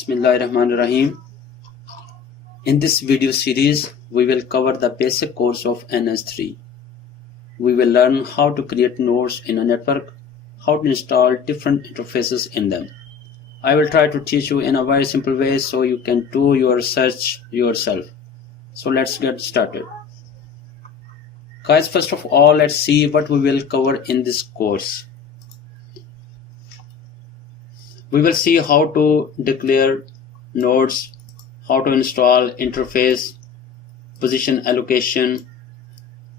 Bismillahirrahmanirrahim. In this video series, we will cover the basic course of NS3. We will learn how to create nodes in a network, how to install different interfaces in them. I will try to teach you in a very simple way so you can do your research yourself. So let's get started. Guys, first of all, let's see what we will cover in this course. We will see how to declare nodes, how to install interface, position allocation,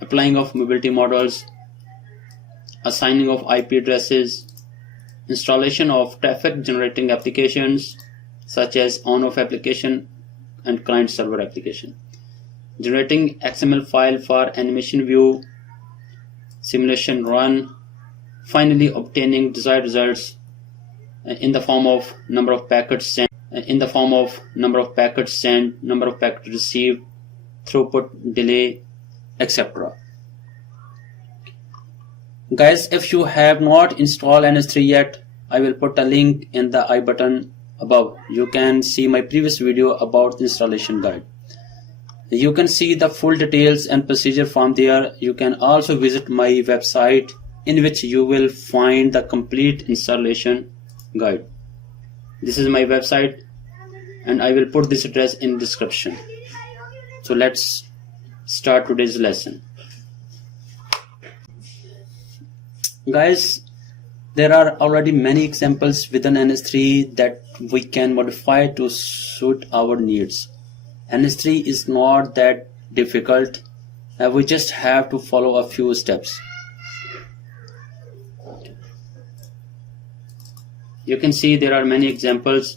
applying of mobility models, assigning of IP addresses, installation of traffic generating applications such as on-off application and client server application, generating XML file for animation view, simulation run, finally obtaining desired results in the form of number of packets sent, number of packets received, throughput, delay, etc. Guys, if you have not installed NS3 yet, I will put a link in the I button above. You can see my previous video about the installation guide. You can see the full details and procedure from there. You can also visit my website in which you will find the complete installation guide. This is my website and I will put this address in description. So let's start today's lesson. Guys, there are already many examples within NS3 that we can modify to suit our needs. NS3 is not that difficult. We just have to follow a few steps. You can see there are many examples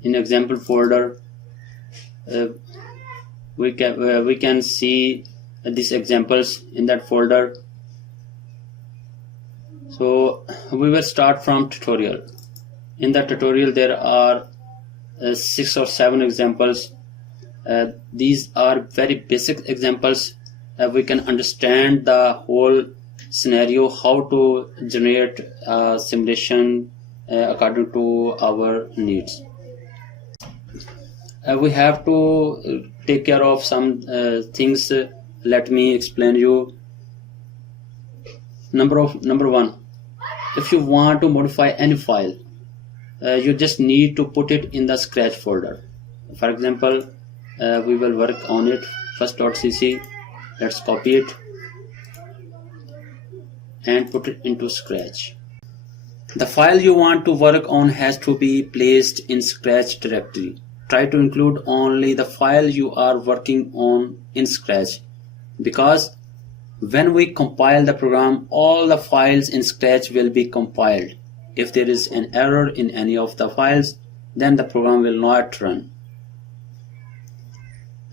in example folder. We can see these examples in that folder. So we will start from tutorial. In that tutorial there are 6 or 7 examples. These are very basic examples. We can understand the whole scenario, how to generate a simulation according to our needs. We have to take care of some things. Let me explain you. Number one, if you want to modify any file, you just need to put it in the scratch folder. For example, we will work on it, first.cc. Let's copy it and put it into scratch. The file you want to work on has to be placed in scratch directory. Try to include only the file you are working on in scratch, because when we compile the program, all the files in scratch will be compiled. If there is an error in any of the files, then the program will not run.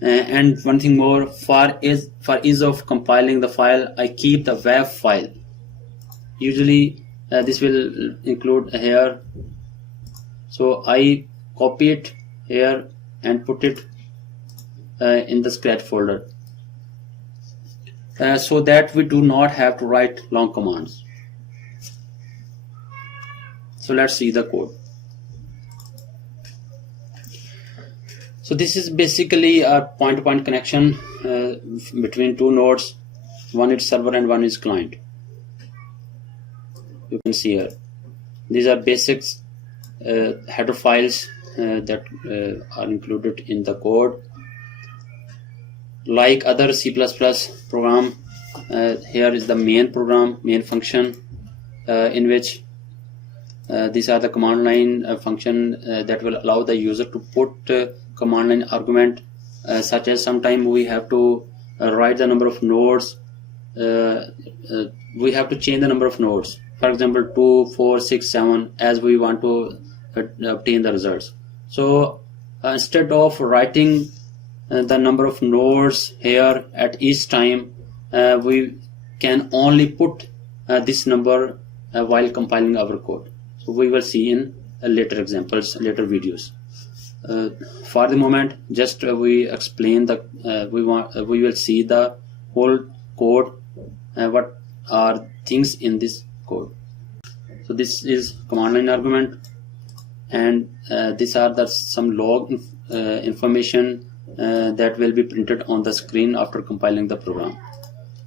And one thing more, for ease of compiling the file, I keep the WAV file. Usually this will include here, so I copy it here and put it in the scratch folder, so that we do not have to write long commands. So let's see the code. So this is basically a point-to-point connection between two nodes. One is server and one is client. You can see here, these are basics header files that are included in the code. Like other C++ program, here is the main program, main function, in which these are the command line function that will allow the user to put command line argument, such as sometime we have to write the number of nodes. We have to change the number of nodes. For example, 2, 4, 6, 7, as we want to obtain the results. So instead of writing the number of nodes here at each time, we can only put this number while compiling our code. So we will see in later examples, later videos. For the moment, just we explain the we will see the whole code, what are things in this code. So this is command line argument. and these are the some log information that will be printed on the screen after compiling the program.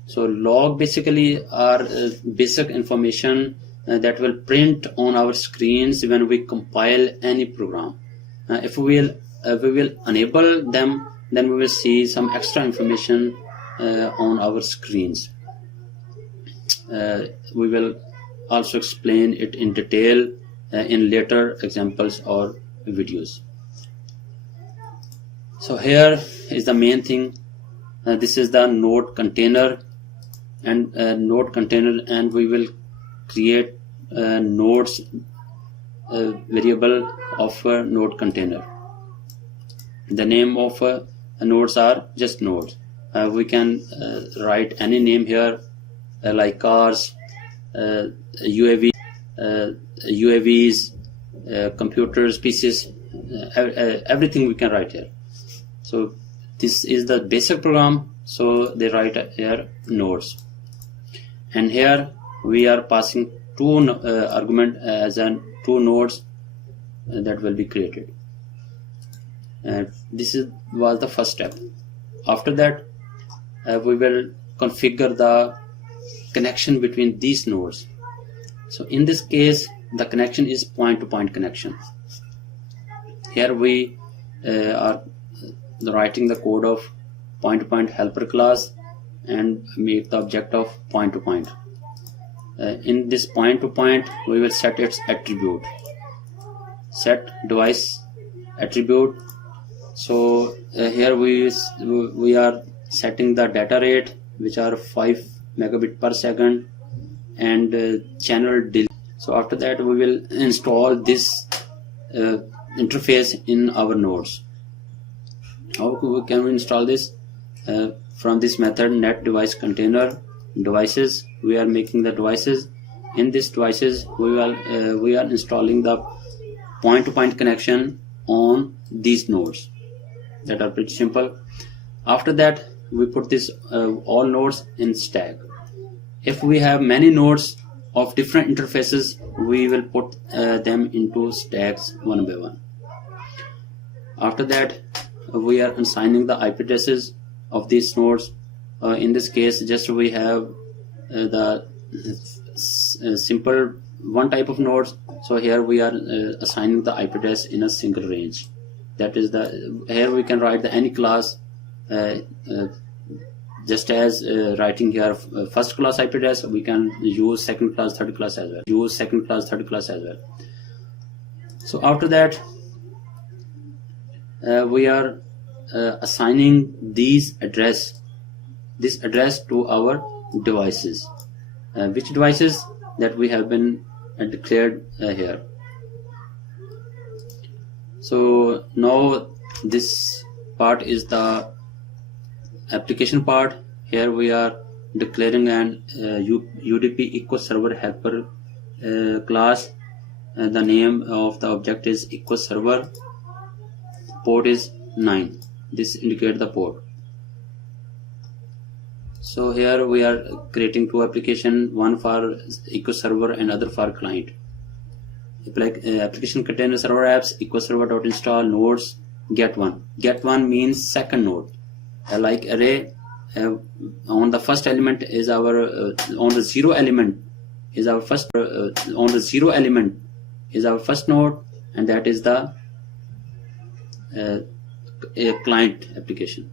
So log basically are basic information that will print on our screens when we compile any program. If we will enable them, then we will see some extra information on our screens. We will also explain it in detail in later examples or videos. So here is the main thing. This is the node container and we will create nodes variable of a node container. The name of nodes are just nodes. We can write any name here, like cars, UAVs, computers, PCs, everything we can write here. So this is the basic program, so they write here nodes, and here we are passing two argument as an two nodes that will be created. This was the first step. After that, we will configure the connection between these nodes. So in this case, the connection is point-to-point connection. Here we are writing the code of point-to-point helper class and make the object of point-to-point. In this point-to-point, we will set its attribute. Set device attribute. So here we are setting the data rate, which are 5 megabit per second, and channel delay. So after that, we will install this interface in our nodes. How can we install this? From this method, net device container devices, we are making the devices. In these devices, we are installing the point-to-point connection on these nodes. That are pretty simple. After that, we put this all nodes in stack. If we have many nodes of different interfaces, we will put them into stacks one by one. After that, we are assigning the IP addresses of these nodes. In this case, just we have the simple one type of nodes. So here we are assigning the IP address in a single range. That is here we can write the any class, just as writing here first class IP address, we can use second class, third class as well. So after that, we are assigning this address to our devices. Which devices that we have been declared here. So now this part is the application part. Here we are declaring an UDP EcoServer helper class. The name of the object is EcoServer. Port is 9. This indicates the port. So here we are creating two applications, one for EcoServer and other for client. Application container server apps, EcoServer.install nodes, get one. Get one means second node. Like array, on the first element is our on the zero element is our first node, and that is the client application.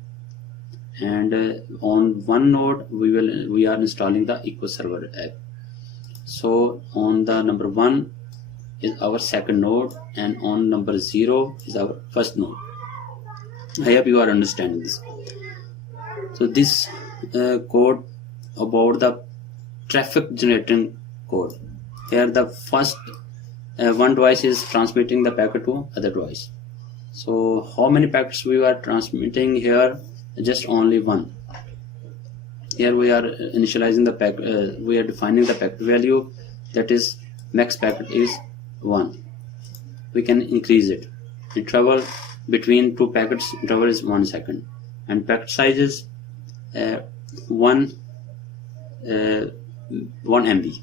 And on one node we are installing the EcoServer app. So on the number 1 is our second node, and on number 0 is our first node. I hope you are understanding this. So this code about the traffic generating code. Here the first one device is transmitting the packet to other device. So how many packets we are transmitting here? Just only one. Here we are initializing the packet. We are defining the packet value, that is max packet is 1. We can increase it. Interval between two packets, interval is 1 second, and packet size is 1 MB.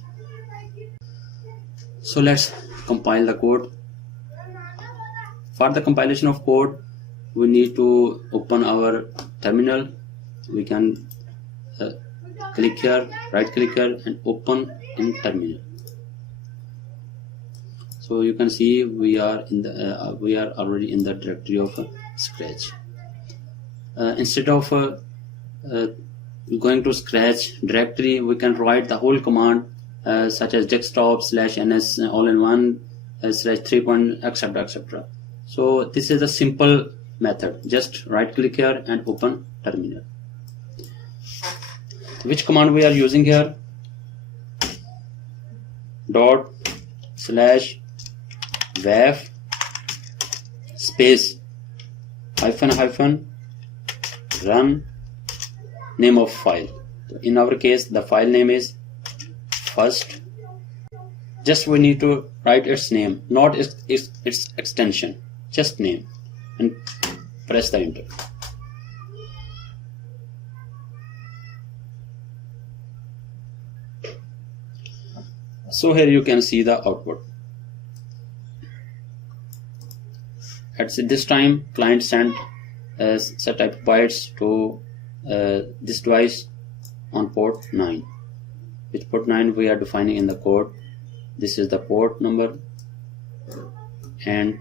So let's compile the code. For the compilation of code, we need to open our terminal. We can click here, right click here and open in terminal. So you can see we are in the we are already in the directory of Scratch. Instead of going to Scratch directory, we can write the whole command such as desktop /ns all-in-one /3. etc. So this is a simple method. Just right click here and open terminal. Which command we are using here? /wef space -- run name of file. In our case, the file name is first. Just we need to write its name, not its extension, just name, and press the enter. So here you can see the output. At this time, client sent set type bytes to this device on port 9. Which port 9 we are defining in the code. This is the port number, and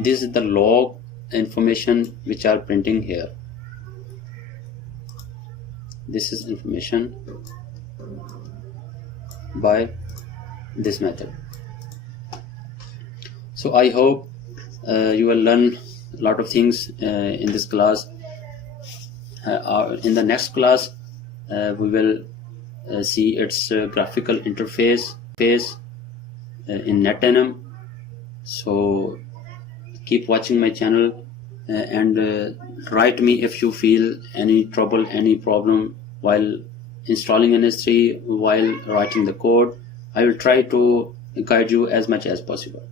this is the log information which are printing here. This is information by this method. So I hope you will learn a lot of things in this class. In the next class, we will see its graphical interface in NetNM. So keep watching my channel and write me if you feel any trouble, any problem while installing NS3, while writing the code. I will try to guide you as much as possible.